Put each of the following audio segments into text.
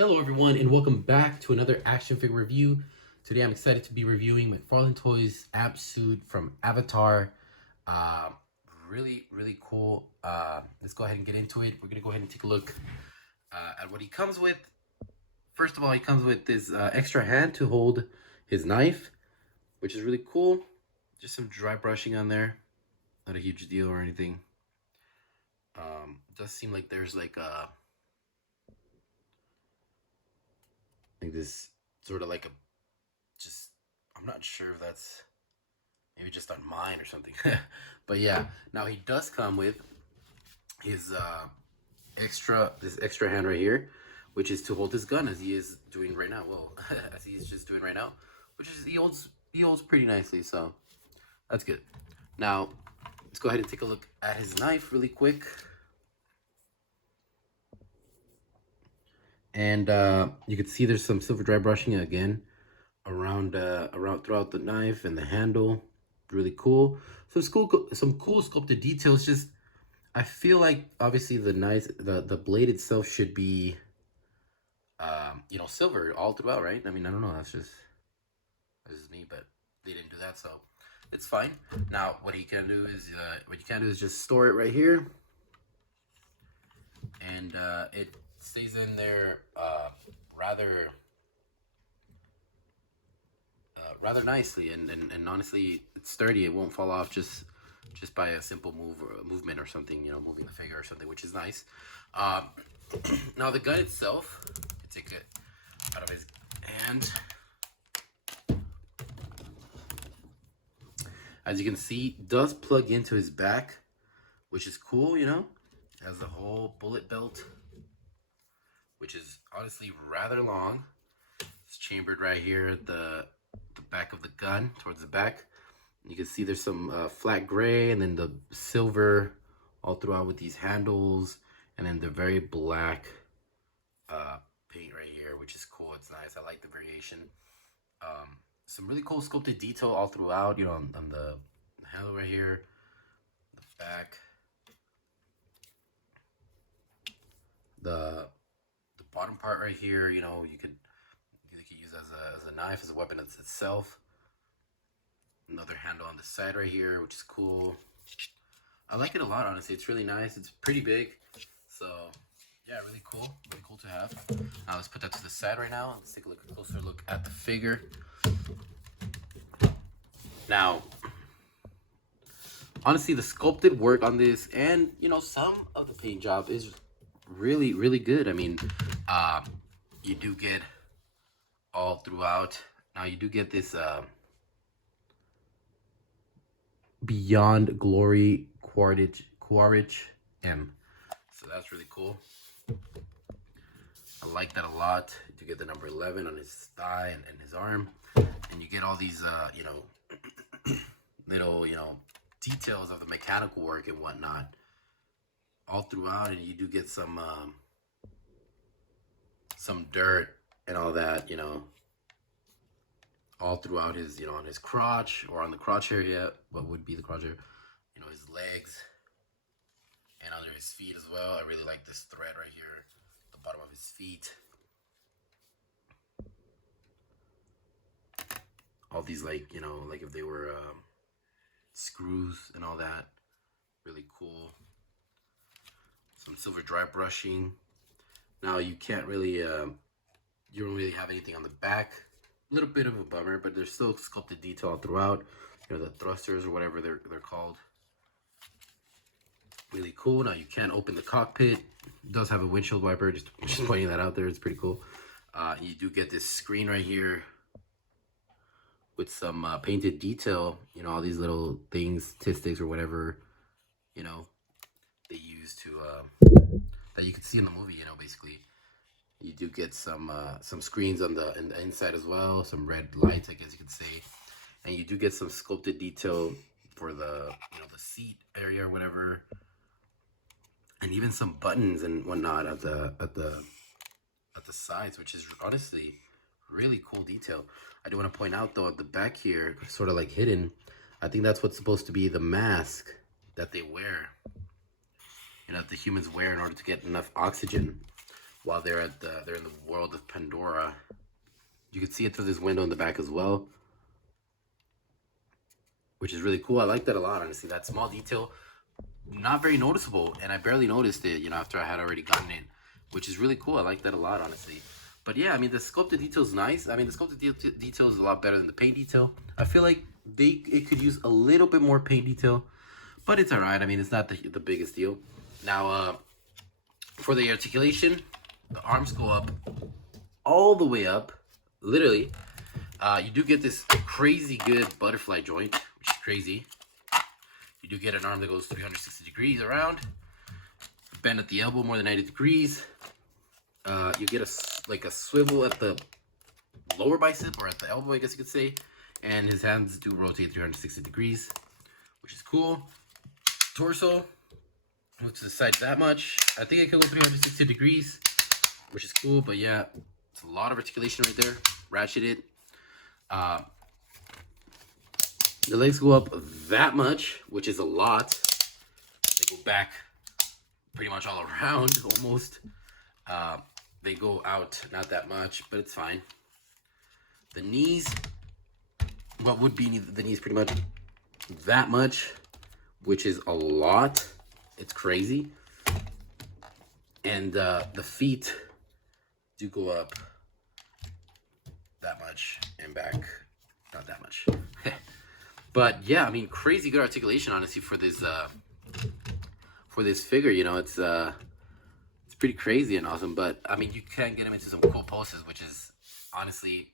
Hello everyone and welcome back to another action figure review. Today I'm excited to be reviewing Mcfarlane Toys Amp Suit from Avatar. Uh, really cool. Let's go ahead and get into it. We're gonna go ahead and take a look at what he comes with. First of all, he comes with this extra hand to hold his knife, which is really cool. Just some dry brushing on there. Not a huge deal or anything. It does seem like there's like this sort of like a just I'm not sure if that's maybe just on mine or something. But yeah, now he does come with his this extra hand right here, which is to hold his gun as he is doing right now. Well, as he's just doing right now, which is he holds pretty nicely, so that's good. Now let's go ahead and take a look at his knife really quick. And you can see there's some silver dry brushing again around throughout the knife and the handle. Really cool. Some cool sculpted details. Just I feel like obviously the blade itself should be silver all throughout, right? I mean, I don't know, that's just me, but they didn't do that, so it's fine. Now what you can do is just store it right here, and it stays in there rather nicely, and honestly it's sturdy. It won't fall off just by a simple movement or something, moving the figure or something, which is nice. Now the gun itself, take it out of his hand. As you can see, does plug into his back, which is cool. Has the whole bullet belt, which is honestly rather long. It's chambered right here at the back of the gun, towards the back. You can see there's some flat gray, and then the silver all throughout with these handles, and then the very black paint right here, which is cool. It's nice. I like the variation. Some really cool sculpted detail all throughout, on the handle right here, the back, the bottom part right here. You could use as a knife, as a weapon itself. Another handle on the side right here, which is cool. I like it a lot, honestly. It's really nice. It's pretty big, so yeah, really cool to have. Now let's put that to the side right now. Let's take a closer look at the figure. Now, honestly, the sculpted work on this, and some of the paint job is really good. I mean, you do get all throughout. Now you do get this Beyond Glory Quaritch M. So that's really cool. I like that a lot. You get the number 11 on his thigh and his arm, and you get all these little details of the mechanical work and whatnot all throughout, and you do get some dirt and all that, all throughout his, on his crotch, or on the crotch area, what would be the crotch area, his legs, and under his feet as well. I really like this thread right here, the bottom of his feet. All these, like if they were screws and all that. Really cool. Some silver dry brushing. Now you can't really, you don't really have anything on the back. A little bit of a bummer, but there's still sculpted detail throughout. The thrusters or whatever they're called. Really cool. Now you can open the cockpit. It does have a windshield wiper. Just pointing that out there. It's pretty cool. You do get this screen right here with some painted detail. All these little things, statistics or whatever. They use to that you can see in the movie. Basically. You do get some screens on the inside as well, some red lights, I guess you could say, and you do get some sculpted detail for the the seat area or whatever, and even some buttons and whatnot at the sides, which is honestly really cool detail. I do want to point out though, at the back here, sort of like hidden, I think that's what's supposed to be the mask that they wear, that the humans wear in order to get enough oxygen. while they're in the world of Pandora. You can see it through this window in the back as well, which is really cool. I like that a lot, honestly. That small detail, not very noticeable, and I barely noticed it, you know, after I had already gotten it, which is really cool. I like that a lot, honestly. But yeah, I mean, the sculpted detail is nice. I mean, the sculpted detail is a lot better than the paint detail. I feel like it could use a little bit more paint detail, but it's all right. I mean, it's not the biggest deal. Now, for the articulation, the arms go up all the way up, literally. You do get this crazy good butterfly joint, which is crazy. You do get an arm that goes 360 degrees around, bend at the elbow more than 90 degrees. You get a swivel at the lower bicep, or at the elbow, I guess you could say, and his hands do rotate 360 degrees, which is cool. Torso, look to the side that much. I think I can go 360 degrees, which is cool, but yeah, it's a lot of articulation right there. Ratcheted. The legs go up that much, which is a lot. They go back pretty much all around, almost. They go out not that much, but it's fine. The knees, what would be the knees pretty much that much, which is a lot. It's crazy. And the feet do go up that much and back not that much. But yeah, I mean, crazy good articulation, honestly, for this figure. You know, it's pretty crazy and awesome. But I mean, you can get him into some cool poses, which is honestly,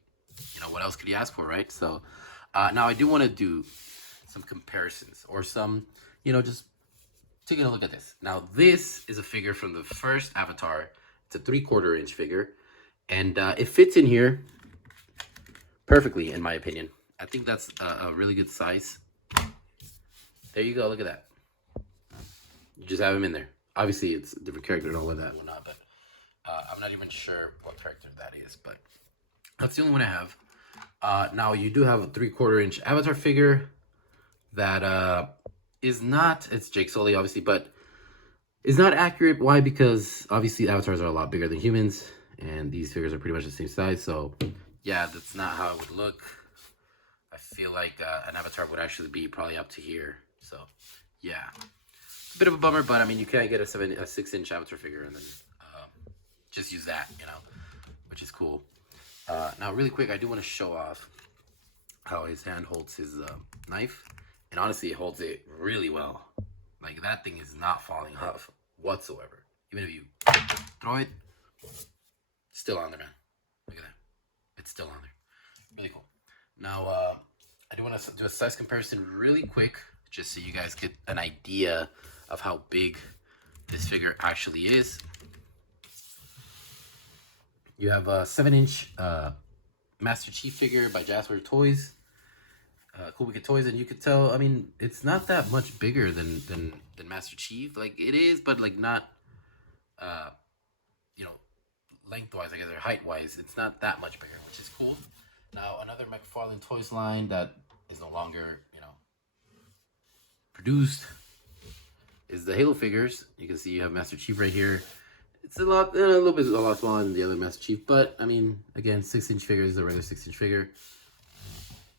you know, what else could you ask for, right? So now I do want to do some comparisons, or some, you know, just taking a look at this. Now this is a figure from the first Avatar. It's a 3/4 inch figure, and it fits in here perfectly, in my opinion. I think that's a really good size. There you go. Look at that. You just have him in there. Obviously, it's a different character and all of that and whatnot, but I'm not even sure what character that is, but that's the only one I have. Now, you do have a 3/4 inch Avatar figure that is not, it's Jake Sully, obviously, but is not accurate. Why? Because obviously avatars are a lot bigger than humans, and these figures are pretty much the same size. So yeah, that's not how it would look. I feel like an avatar would actually be probably up to here. So yeah, it's a bit of a bummer, but I mean, you can't get a 6-inch avatar figure and then just use that, you know, which is cool. Now, really quick, I do want to show off how his hand holds his knife. And honestly, it holds it really well. Like, that thing is not falling off whatsoever. Even if you throw it, still on there, man. Look at that. It's still on there. Really cool. Now, I do want to do a size comparison really quick, just so you guys get an idea of how big this figure actually is. You have a 7-inch Master Chief figure by Jasper Toys. Cool Wicked Toys, and you could tell, I mean, it's not that much bigger than Master Chief. Like, it is, but like not, you know, lengthwise, I guess, or height-wise, it's not that much bigger, which is cool. Now, another Mcfarlane Toys line that is no longer, you know, produced is the Halo figures. You can see you have Master Chief right here. It's a lot smaller than the other Master Chief, but I mean, again, 6-inch figure is a regular 6-inch figure.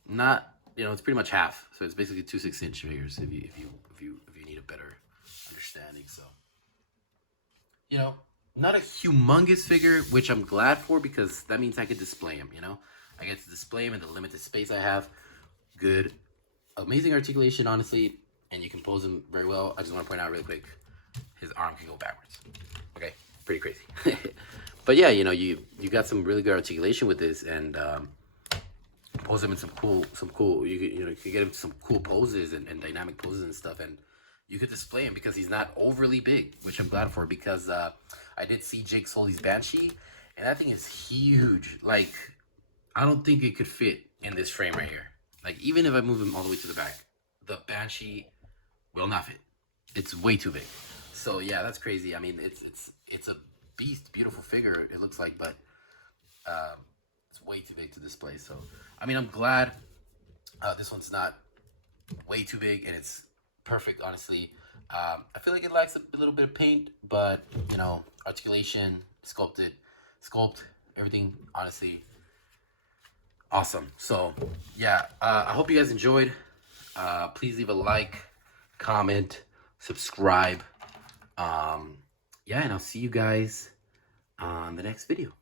Not, you know, it's pretty much half. So it's basically 2 6-inch figures if you need a better understanding. So, you know, not a humongous figure, which I'm glad for, because that means I could display him, you know. I get to display him in the limited space I have. Good, amazing articulation, honestly, and you can pose him very well. I just want to point out really quick, his arm can go backwards. Okay, pretty crazy. But yeah, you know, you got some really good articulation with this, and pose him in some cool you can get him some cool poses and dynamic poses and stuff, and you could display him because he's not overly big, which I'm glad for, because I did see Jake Sully's Banshee, and that thing is huge. Like, I don't think it could fit in this frame right here. Like, even if I move him all the way to the back, the Banshee will not fit. It's way too big. So yeah, that's crazy. I mean, it's a beast, beautiful figure, it looks like, but it's way too big to display. So I mean, I'm glad this one's not way too big, and it's perfect, honestly. I feel like it lacks a little bit of paint, but, you know, articulation, sculpted, sculpt, everything, honestly, awesome. So yeah, I hope you guys enjoyed. Please leave a like, comment, subscribe. Yeah, and I'll see you guys on the next video.